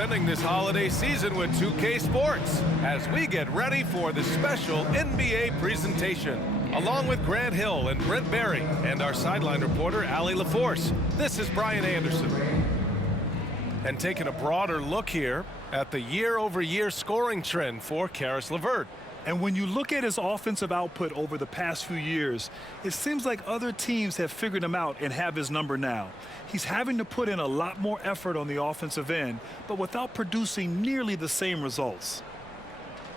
spending this holiday season with 2K Sports as we get ready for the special NBA presentation. Along with Grant Hill and Brent Berry and our sideline reporter, Allie LaForce, this is Brian Anderson. And taking a broader look here at the year-over-year scoring trend for Caris LeVert. And when you look at his offensive output over the past few years, it seems like other teams have figured him out and have his number now. He's having to put in a lot more effort on the offensive end, but without producing nearly the same results.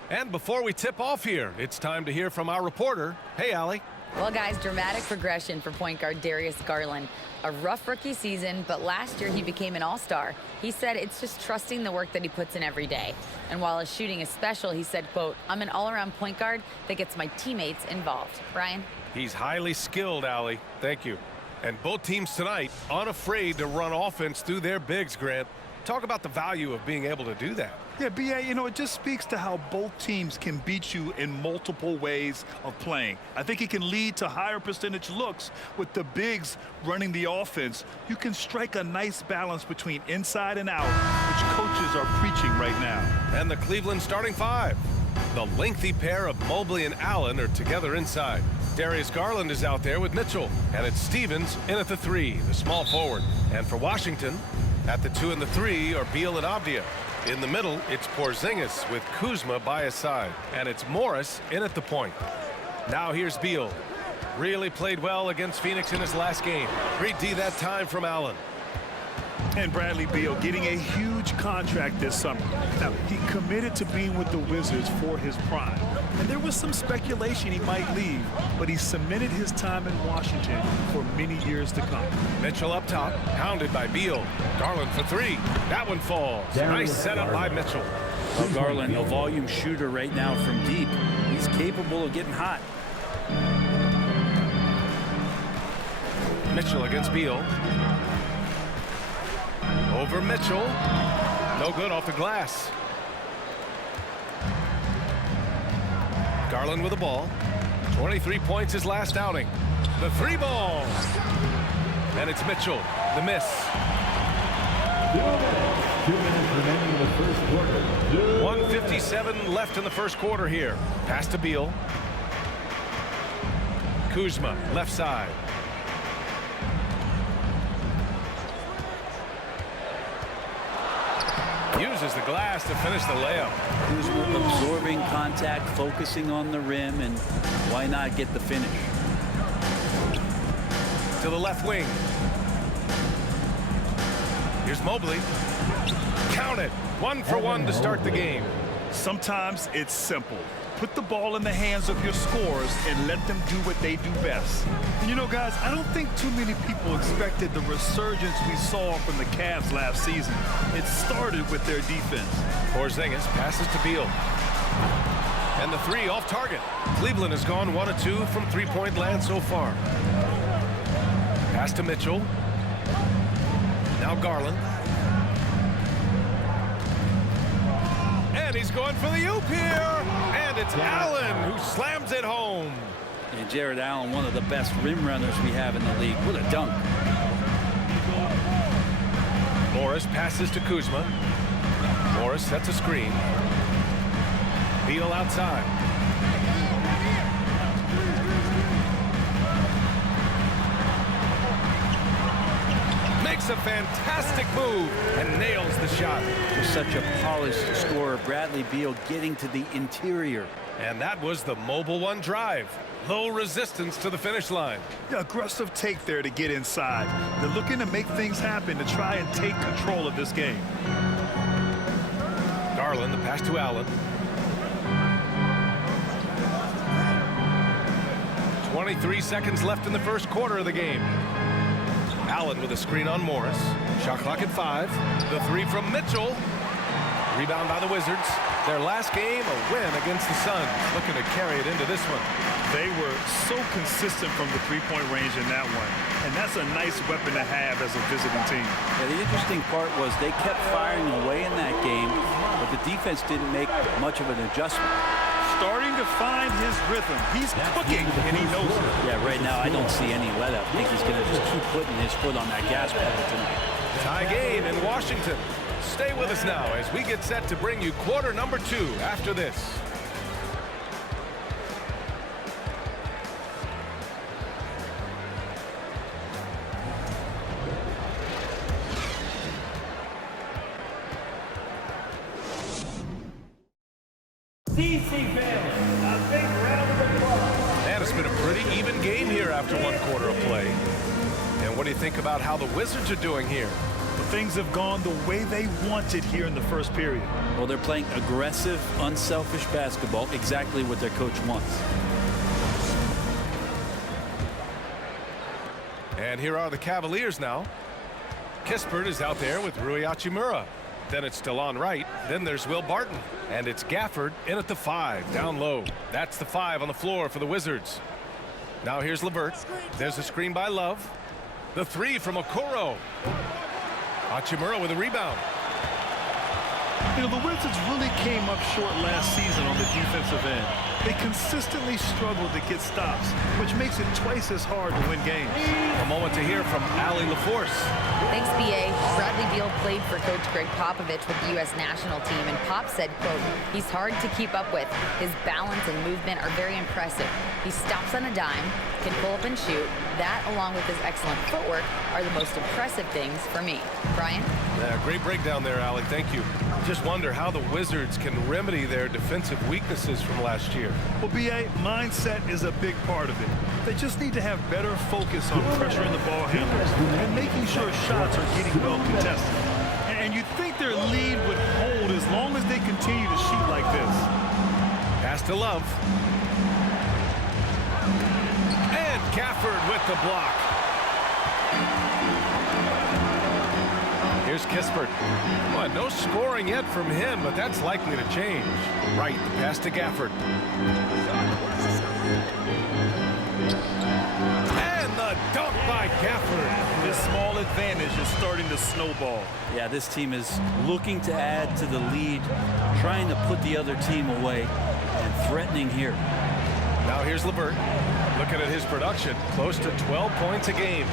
And before we tip off here, it's time to hear from our reporter. Hey, Allie. Well, guys, dramatic progression for point guard Darius Garland. A rough rookie season, but last year he became an all-star. He said it's just trusting the work that he puts in every day. And while his shooting is special, he said, quote, "I'm an all-around point guard that gets my teammates involved." Brian? He's highly skilled, Allie. Thank you. And both teams tonight unafraid to run offense through their bigs, Grant. Talk about the value of being able to do that. Yeah, B.A., you know, it just speaks to how both teams can beat you in multiple ways of playing. I think it can lead to higher percentage looks with the bigs running the offense. You can strike a nice balance between inside and out, which coaches are preaching right now. And the Cleveland starting five. The lengthy pair of Mobley and Allen are together inside. Darius Garland is out there with Mitchell. And it's Stevens in at the 3, the small forward. And for Washington, at the 2 and the 3 are Beal and Avdia. In the middle, it's Porzingis with Kuzma by his side. And it's Morris in at the point. Now here's Beal. Really played well against Phoenix in his last game. Great D that time from Allen. And Bradley Beal getting a huge contract this summer. Now, he committed to being with the Wizards for his prime. And there was some speculation he might leave, but he cemented his time in Washington for many years to come. Mitchell up top, pounded by Beal. Garland for 3. That one falls. Nice setup by Mitchell. Well, Garland, a volume shooter right now from deep. He's capable of getting hot. Mitchell against Beal. Over Mitchell. No good off the glass. Garland with the ball. 23 points his last outing. The 3 ball. And it's Mitchell. The miss. 1:57 left in the first quarter here. Pass to Beal. Kuzma, left side. Uses the glass to finish the layup. Kuzma absorbing contact, focusing on the rim, and why not get the finish? To the left wing. Here's Mobley. Count it. 1 for 1 to start the game. Sometimes it's simple. Put the ball in the hands of your scorers and let them do what they do best. And you know, guys, I don't think too many people expected the resurgence we saw from the Cavs last season. It started with their defense. Porzingis passes to Beal. And the 3 off target. Cleveland has gone 1 of 2 from three-point land so far. Pass to Mitchell. Now Garland. And he's going for the oop here. And it's Allen who slams it home. And Jared Allen, one of the best rim runners we have in the league. What a dunk. Morris passes to Kuzma. Morris sets a screen. Beal outside. Makes a fantastic move and nails the shot. For such a polished scorer, Bradley Beal getting to the interior. And that was the Mobile One drive. Low resistance to the finish line. Yeah, aggressive take there to get inside. They're looking to make things happen to try and take control of this game. Garland, the pass to Allen. 23 seconds left in the first quarter of the game. Allen with a screen on Morris. Shot clock at 5. The 3 from Mitchell. Rebound by the Wizards. Their last game, a win against the Suns. Looking to carry it into this one. They were so consistent from the three-point range in that one. And that's a nice weapon to have as a visiting team. Yeah, the interesting part was they kept firing away in that game, but the defense didn't make much of an adjustment. Starting to find his rhythm. He's cooking, and he knows it. Yeah, right now I don't see any let up. I think he's going to just keep putting his foot on that gas pedal tonight. Tie game in Washington. Stay with us now as we get set to bring you quarter number 2 after this. And it's been a pretty even game here after 1 quarter of play. And what do you think about how the Wizards are doing here? Well, things have gone the way they wanted here in the first period. Well, they're playing aggressive, unselfish basketball, exactly what their coach wants. And here are the Cavaliers now. Kispert is out there with Rui Hachimura. Then it's Delon Wright. Then there's Will Barton. And it's Gafford in at the 5, down low. That's the 5 on the floor for the Wizards. Now here's LeVert. There's a screen by Love. The 3 from Okoro. Hachimura with a rebound. You know, the Wizards really came up short last season on the defensive end. They consistently struggled to get stops, which makes it twice as hard to win games. A moment to hear from Allie LaForce. Thanks, B.A. Bradley Beal played for Coach Greg Popovich with the U.S. national team, and Pop said, quote, "He's hard to keep up with. His balance and movement are very impressive. He stops on a dime, can pull up and shoot. That, along with his excellent footwork, are the most impressive things for me." Brian? Yeah, great breakdown there, Allie. Thank you. Just wonder how the Wizards can remedy their defensive weaknesses from last year. Well, B.A., mindset is a big part of it. They just need to have better focus on pressuring the ball handlers and making sure shots are getting well contested. And you'd think their lead would hold as long as they continue to shoot like this. Pass to Love. And Gafford with the block. Here's Kispert. Well, no scoring yet from him, but that's likely to change. Right, pass to Gafford. And the dunk by Gafford. This small advantage is starting to snowball. Yeah, this team is looking to add to the lead, trying to put the other team away, and threatening here. Now here's LeVert. Looking at his production, close to 12 points a game.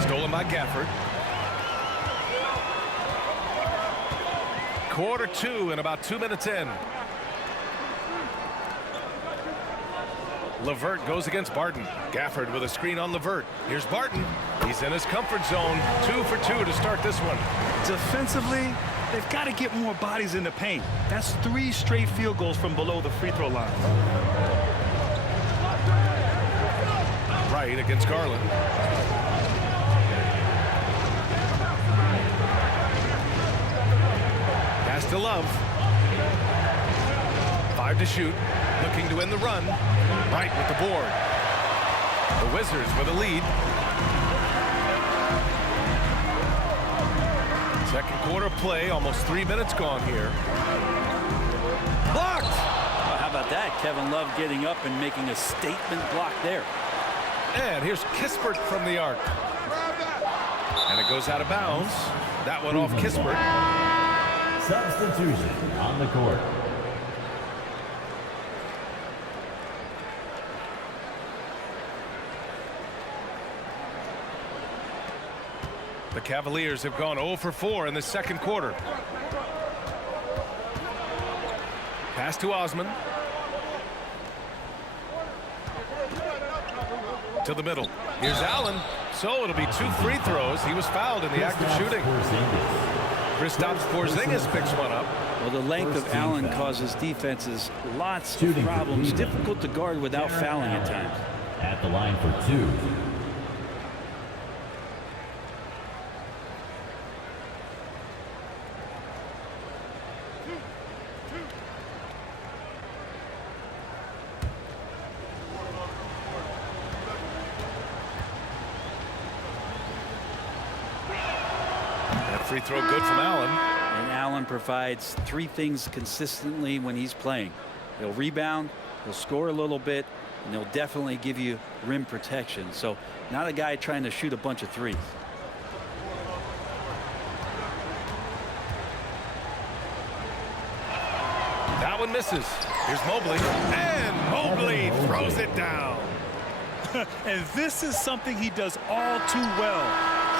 Stolen by Gafford. Quarter 2 and about 2 minutes in. LeVert goes against Barton. Gafford with a screen on LeVert. Here's Barton. He's in his comfort zone. 2 for 2 to start this one. Defensively, they've got to get more bodies in the paint. That's 3 straight field goals from below the free throw line. Right against Garland. Pass to Love. 5 to shoot. Looking to end the run. Right with the board. The Wizards with a lead. Second quarter play. Almost 3 minutes gone here. Blocked! Well, how about that? Kevin Love getting up and making a statement block there. And here's Kispert from the arc. And it goes out of bounds. That one off Kispert. Substitution on the court. The Cavaliers have gone 0 for 4 in the second quarter. Pass to Osman. To the middle. Here's Allen. So it'll be 2 free throws. He was fouled in the act of shooting. Kristaps Porzingis picks one up. Well, the length of Allen causes defenses lots of problems. Difficult to guard without fouling at times. At the line for 2. Free throw good from Allen. And Allen provides 3 things consistently when he's playing. He'll rebound, he'll score a little bit, and he'll definitely give you rim protection. So not a guy trying to shoot a bunch of threes. That one misses. Here's Mobley. And Mobley throws it down. And this is something he does all too well.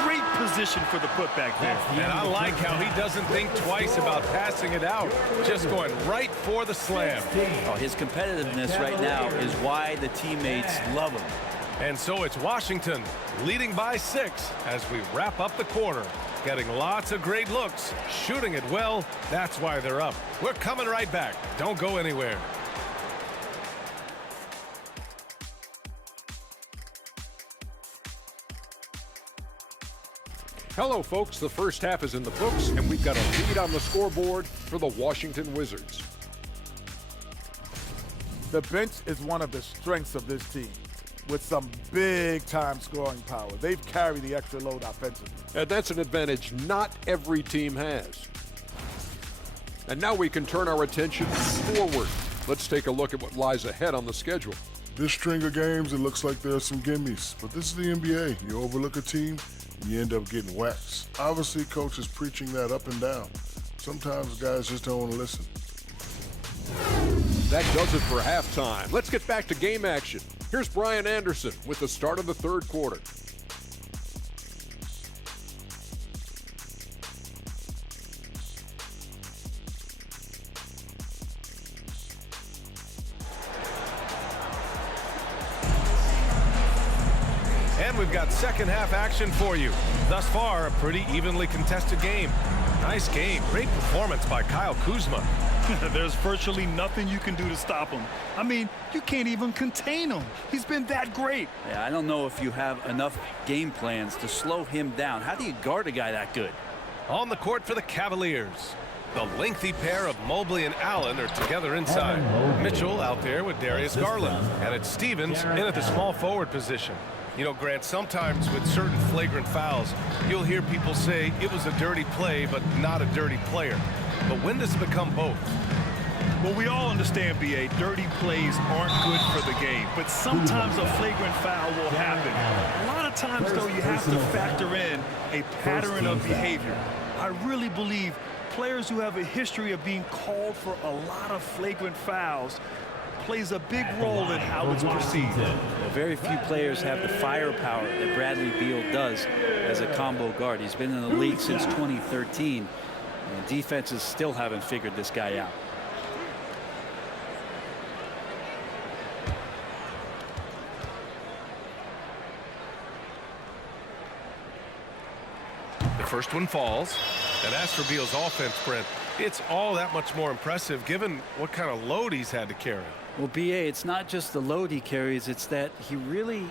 Great position for the putback there. And I like how he doesn't think twice about passing it out. Just going right for the slam. Oh, his competitiveness right now is why the teammates love him. And so it's Washington leading by 6 as we wrap up the quarter. Getting lots of great looks, shooting it well. That's why they're up. We're coming right back. Don't go anywhere. Hello, folks. The first half is in the books, and we've got a lead on the scoreboard for the Washington Wizards. The bench is one of the strengths of this team, with some big-time scoring power. They've carried the extra load offensively. And that's an advantage not every team has. And now we can turn our attention forward. Let's take a look at what lies ahead on the schedule. This string of games, it looks like there are some gimmies. But this is the NBA. You overlook a team, you end up getting waxed. Obviously, coach is preaching that up and down. Sometimes guys just don't want to listen. That does it for halftime. Let's get back to game action. Here's Brian Anderson with the start of the third quarter. And we've got second half action for you. Thus far, a pretty evenly contested game. Nice game. Great performance by Kyle Kuzma. There's virtually nothing you can do to stop him. I mean, you can't even contain him. He's been that great. Yeah, I don't know if you have enough game plans to slow him down. How do you guard a guy that good? On the court for the Cavaliers. The lengthy pair of Mobley and Allen are together inside. Mitchell out there with Darius Garland. And it's Stevens in at the small forward position. You know, Grant, sometimes with certain flagrant fouls, you'll hear people say it was a dirty play, but not a dirty player. But when does it become both? Well, we all understand, B.A., dirty plays aren't good for the game, but sometimes a flagrant foul will happen. A lot of times, though, you have to factor in a pattern of behavior. I really believe players who have a history of being called for a lot of flagrant fouls plays a big role in how it's perceived. Well, very few players have the firepower that Bradley Beal does as a combo guard. He's been in the league since 2013, and defenses still haven't figured this guy out. The first one falls. And as for Beal's offense, Brent, it's all that much more impressive given what kind of load he's had to carry. Well, B.A., it's not just the load he carries, it's that he really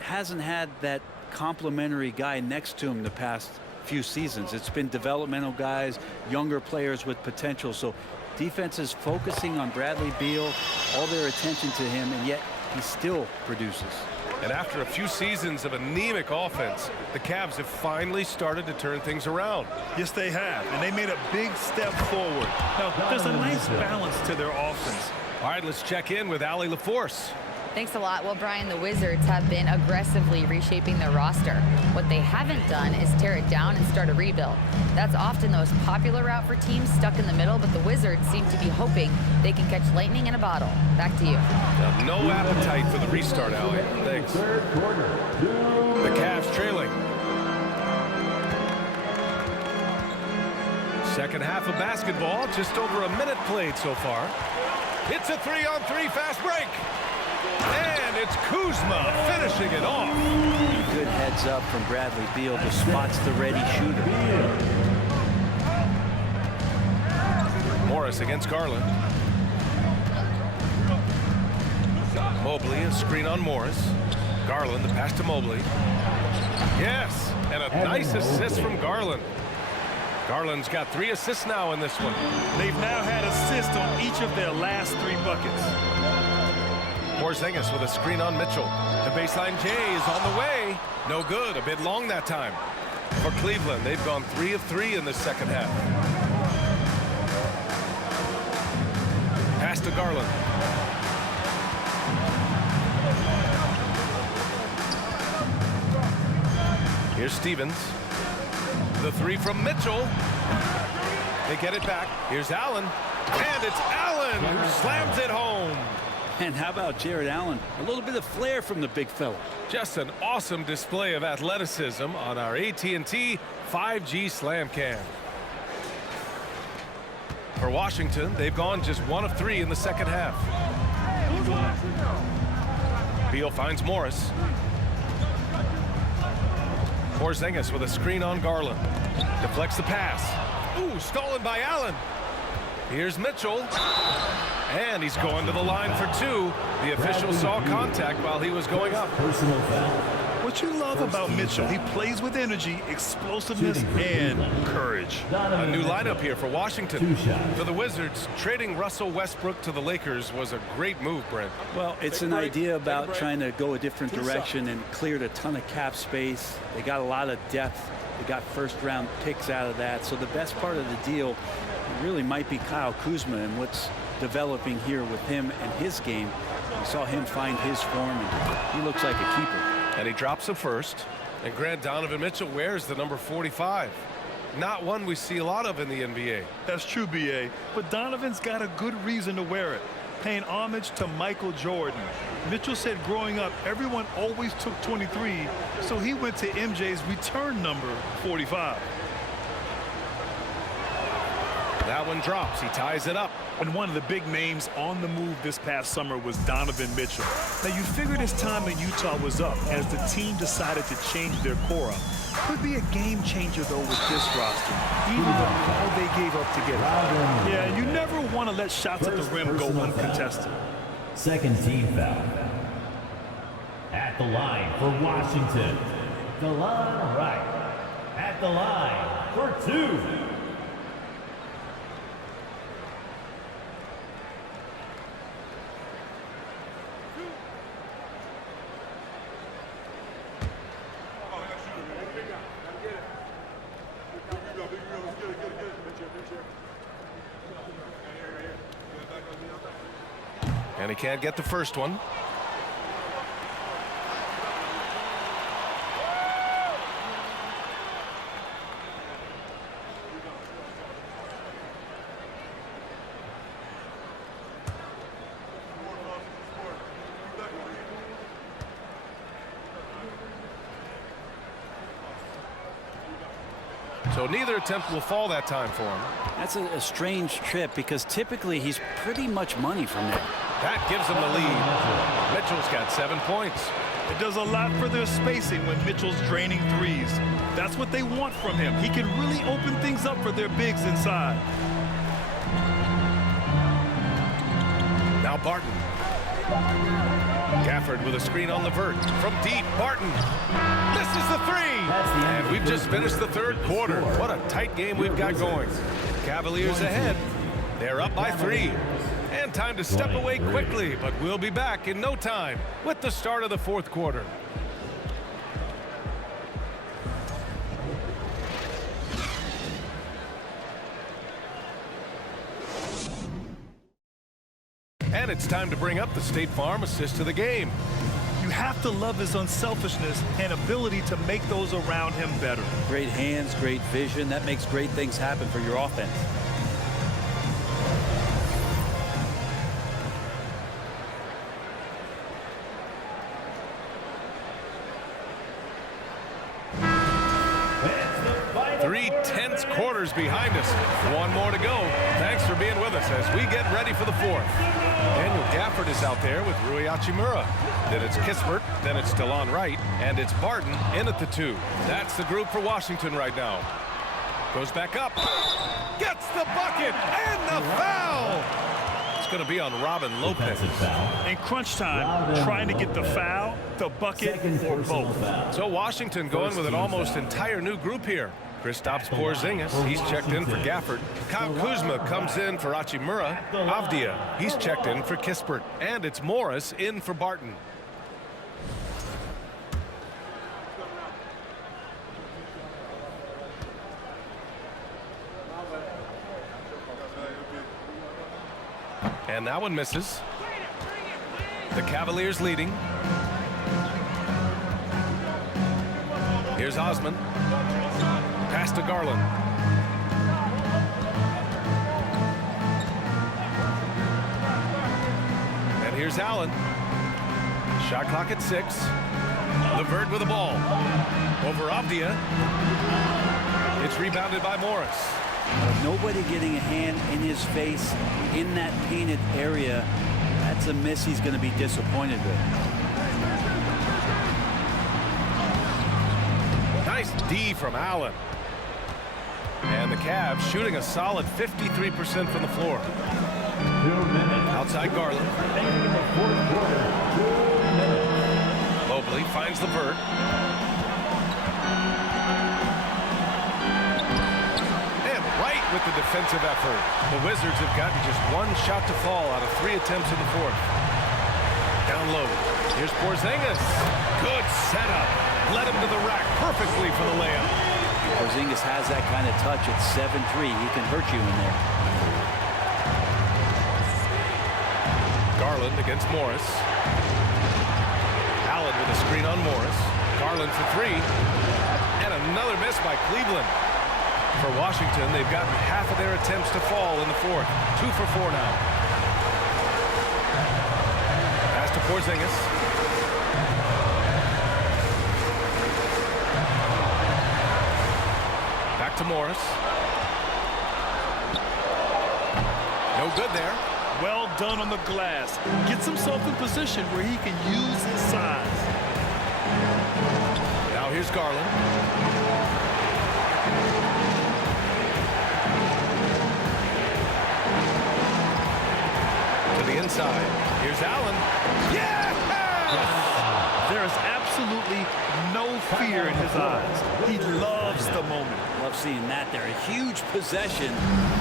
hasn't had that complimentary guy next to him the past few seasons. It's been developmental guys, younger players with potential. So defenses focusing on Bradley Beal, all their attention to him, and yet he still produces. And after a few seasons of anemic offense, the Cavs have finally started to turn things around. Yes, they have, and they made a big step forward. Now, there's a nice balance to their offense. All right, let's check in with Allie LaForce. Thanks a lot. Well, Brian, the Wizards have been aggressively reshaping their roster. What they haven't done is tear it down and start a rebuild. That's often the most popular route for teams stuck in the middle, but the Wizards seem to be hoping they can catch lightning in a bottle. Back to you. Now, no appetite for the restart, Allie. Thanks. The Cavs trailing. Second half of basketball, just over a minute played so far. It's a 3-on-3 fast break. And it's Kuzma finishing it off. Good heads up from Bradley Beal, who spots the ready shooter. Morris against Garland. Mobley, a screen on Morris. Garland, the pass to Mobley. Yes, and a nice assist from Garland. Garland's got 3 assists now in this one. They've now had assists on each of their last 3 buckets. Porzingis with a screen on Mitchell. The baseline J is on the way. No good. A bit long that time. For Cleveland, they've gone 3 of 3 in the second half. Pass to Garland. Here's Stevens. The 3 from Mitchell. They get it back. Here's Allen. And it's Allen who slams it home. And how about Jared Allen? A little bit of flair from the big fella. Just an awesome display of athleticism on our AT&T 5G Slam Cam. For Washington, they've gone just 1 of 3 in the second half. Beal finds Morris. Porzingis with a screen on Garland. Deflects the pass. Ooh, stolen by Allen. Here's Mitchell. And he's going to the line for 2. The official saw contact while he was going up. Personal foul. What you love about Mitchell, he plays with energy, explosiveness, and courage. A new lineup here for Washington. 2 shots. For the Wizards, trading Russell Westbrook to the Lakers was a great move, Brent. Well, it's an idea about trying to go a different direction and cleared a ton of cap space. They got a lot of depth. They got first-round picks out of that. So the best part of the deal really might be Kyle Kuzma and what's developing here with him and his game. We saw him find his form, and he looks like a keeper. And he drops the first. And Grant Donovan Mitchell wears the number 45. Not one we see a lot of in the NBA. That's true, B.A., but Donovan's got a good reason to wear it, paying homage to Michael Jordan. Mitchell said growing up, everyone always took 23, so he went to MJ's return number 45. That one drops. He ties it up. And one of the big names on the move this past summer was Donovan Mitchell. Now, you figured his time in Utah was up as the team decided to change their core up. Could be a game changer, though, with this roster, even with all they gave up to get it. Yeah, you never want to let shots at the rim go uncontested. Second team foul. At the line for Washington, DeLon Wright. At the line for 2. And he can't get the first one. So neither attempt will fall that time for him. That's a strange trip because typically he's pretty much money from there. That gives them the lead. Mitchell's got 7 points. It does a lot for their spacing when Mitchell's draining threes. That's what they want from him. He can really open things up for their bigs inside. Now Barton. Gafford with a screen on the vert. From deep, Barton misses the 3. And we've just finished the third quarter. What a tight game we've got going. Cavaliers ahead. They're up by 3. And time to step away quickly, but we'll be back in no time with the start of the fourth quarter. And it's time to bring up the State Farm assist to the game. You have to love his unselfishness and ability to make those around him better. Great hands, great vision. That makes great things happen for your offense. Three tense quarters behind us. One more to go. Thanks for being with us as we get ready for the fourth. Daniel Gafford is out there with Rui Hachimura. Then it's Kispert, then it's DeLon Wright, and it's Barton in at the 2. That's the group for Washington right now. Goes back up. Gets the bucket and the foul. It's going to be on Robin Lopez. In crunch time, trying to get the foul, the bucket, or both. So Washington going with an almost entire new group here. Kristaps Porzingis, he's checked in for Gafford. Kyle Kuzma comes in for Hachimura. Avdia, he's checked in for Kispert. And it's Morris in for Barton. And that one misses. The Cavaliers leading. Here's Osman. Pass to Garland. And Here's Allen. Shot clock at 6. LeVert with the ball. Over Avdia. It's rebounded by Morris. Nobody getting a hand in his face in that painted area. That's a miss he's going to be disappointed with. Nice D from Allen. And the Cavs shooting a solid 53% from the floor. Outside Garland. Mobley finds LeVert. And right with the defensive effort. The Wizards have gotten just one shot to fall out of 3 attempts in the fourth. Down low. Here's Porzingis. Good setup. Led him to the rack perfectly for the layup. Porzingis has that kind of touch at 7'3". He can hurt you in there. Garland against Morris. Allen with a screen on Morris. Garland for 3. And another miss by Cleveland. For Washington, they've gotten half of their attempts to fall in the fourth. 2 for 4 now. Pass to Porzingis. Back to Morris. No good there. Well done on the glass. Gets himself in position where he can use his size. Now here's Garland. To the inside. Here's Allen. Yeah! There is absolutely no fear in his eyes. He loves the moment. Love seeing that there. A huge possession,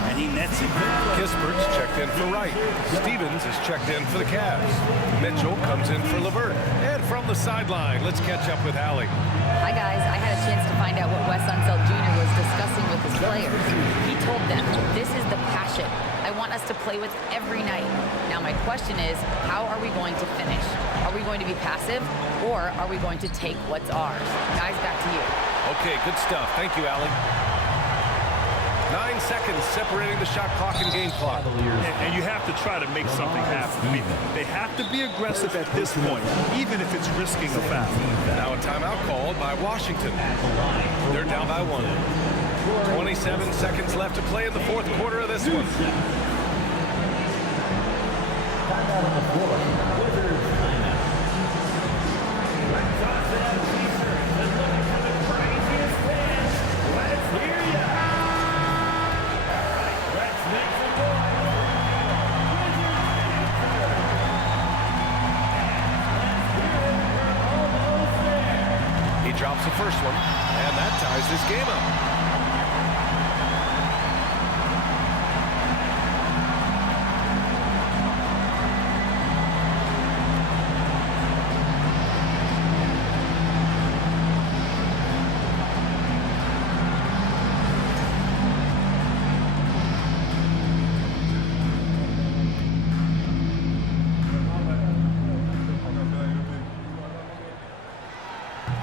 and he nets it. Kispert's checked in for Wright. Stevens is checked in for the Cavs. Mitchell comes in for LeVert. And from the sideline, let's catch up with Allie. Hi, guys. I had a chance to find out what Wes Unseld Jr. was discussing with his players. He told them, this is the passion I want us to play with every night. Now, my question is, how are we going to finish? Are we going to be passive, or are we going to take what's ours? Guys, back to you. Okay, good stuff. Thank you, Allie. 9 seconds separating the shot clock and game clock. And you have to try to make something happen. I mean, they have to be aggressive at this point, even if it's risking a foul. Now a timeout called by Washington. They're down by 1. 27 seconds left to play in the fourth quarter of this one. Timeout on the floor. Wizards timeout. Red Sox and Pacers and looking for the craziest fans. Let's hear ya. All right, let's make some noise. Wizards answer. Let's hear it. We're almost there. He drops the first one, and that ties this game up.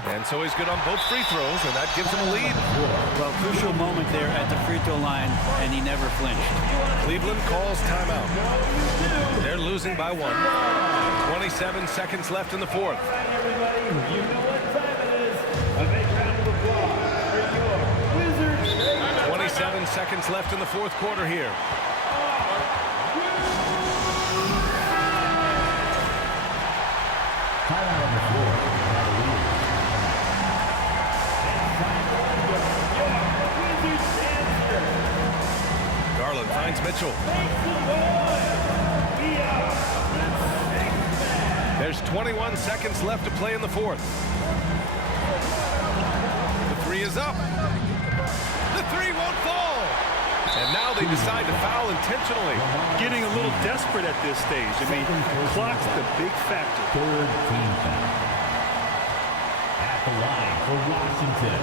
And so he's good on both free throws, and that gives him a lead. Well, crucial moment there at the free throw line, and he never flinched. Cleveland calls timeout. They're losing by 1. 27 seconds left in the fourth. All right, everybody, you know what time it is. A big round of applause for your Wizards. 27 seconds left in the fourth quarter here. Timeout on the floor. Cavaliers. Garland finds Mitchell. There's 21 seconds left to play in the fourth. The three is up. The three won't fall. And now they decide to foul intentionally. Getting a little desperate at this stage. I mean, clock's the big factor. Third team foul. At the line for Washington.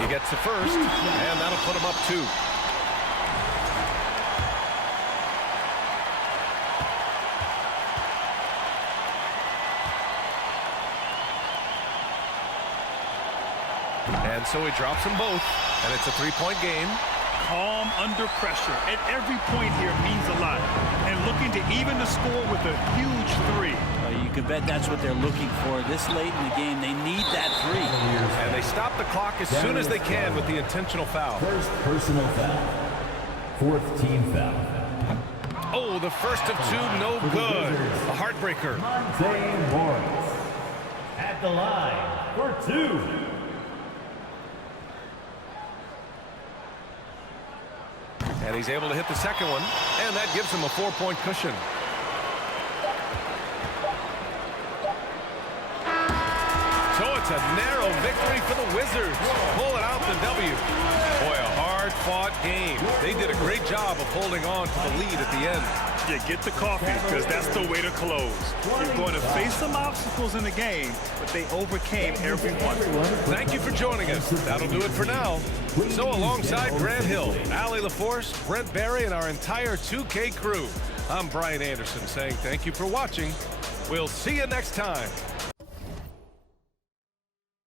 He gets the first, and that'll put him up 2. And so he drops them both, and it's a 3-point game. calm under pressure at every point here means a lot. And looking to even the score with a huge three. You can bet that's what they're looking for this late in the game. They need that three. And they stop the clock as soon as they can with the intentional foul. First personal foul. Fourth team foul. Oh, the first of two, no good. A heartbreaker. Monte Morris at the line for two. And he's able to hit the second one, and that gives him a 4-point cushion. So it's a narrow victory for the Wizards. Pulling out the W. Boy, a hard-fought game. They did a great job of holding on to the lead at the end. Yeah, get the coffee, because that's the way to close. You're going to face some obstacles in the game, but they overcame every one. Thank you for joining us. That'll do it for now. So alongside Grant Hill, Allie LaForce, Brent Barry, and our entire 2K crew, I'm Brian Anderson saying thank you for watching. We'll see you next time.